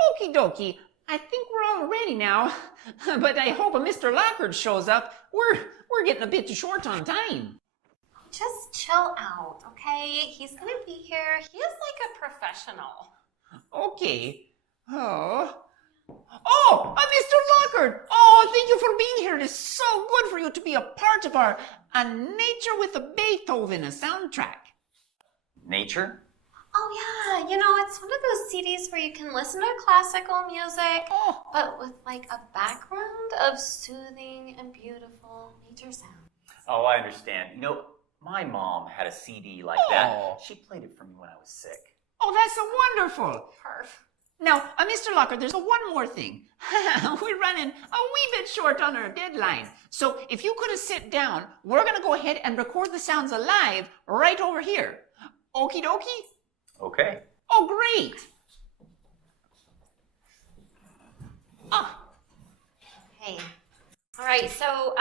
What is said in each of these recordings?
Okie dokie. I think we're all ready now. But I hope Mr. Lockard shows up. We're getting a bit short on time. Just chill out, okay? He's gonna be here. He is like a professional. Okay. Oh, Mr. Lockard! Oh, thank you for being here. It is so good for you to be a part of our A Nature with a Beethoven soundtrack. Nature? Oh yeah, it's one of those CDs where you can listen to classical music, but with like a background of soothing and beautiful nature sounds. Oh, I understand. My mom had a CD like that. She played it for me when I was sick. Oh, that's so wonderful. Perfect. Now, Mr. Lockard, there's one more thing. We're running a wee bit short on our deadline. So if you could sit down, we're going to go ahead and record the sounds alive right over here. Okie dokie? Okay. Oh, great. Hey. All right, so,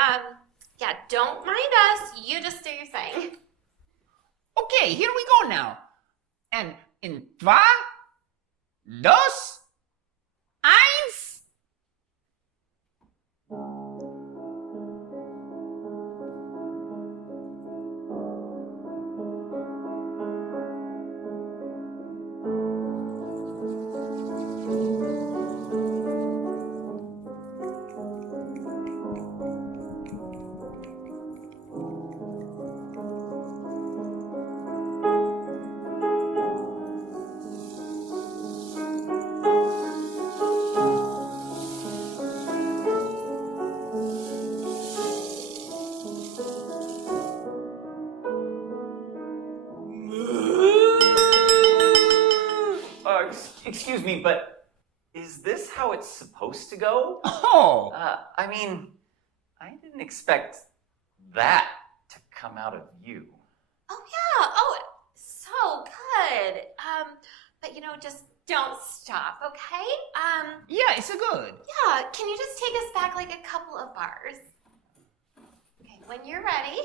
yeah, don't mind us. You just do your thing. Okay, here we go now. And in 3, 2, 1... Excuse me, but is this how it's supposed to go? Oh! I didn't expect that to come out of you. Oh, yeah. Oh, so good. But, just don't stop, okay? Yeah, it's a good. Yeah, can you just take us back like a couple of bars? Okay, when you're ready.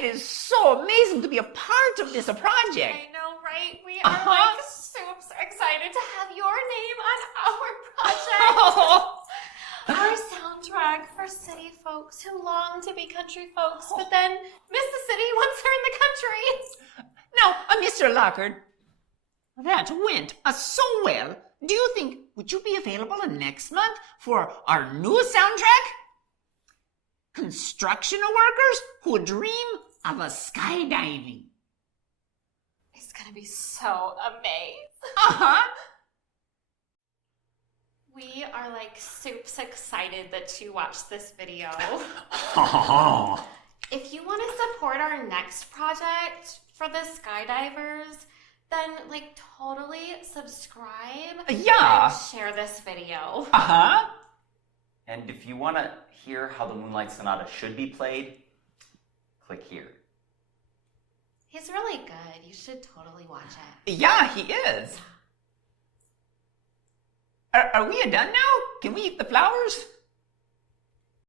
It is so amazing to be a part of this project. I know, right? We are like super excited to have your name on our project. Our soundtrack for city folks who long to be country folks, but then miss the city once they're in the country. Now, Mr. Lockard, that went so well. Do you think, would you be available next month for our new soundtrack? Construction workers who dream of a skydiving. He's gonna be so amazed. Uh-huh. We are like soups excited that you watched this video. If you want to support our next project for the skydivers, then like totally subscribe Yeah. and share this video. Uh-huh. And if you want to hear how the Moonlight Sonata should be played, click here. He's really good. You should totally watch it. Yeah, he is. Are we done now? Can we eat the flowers?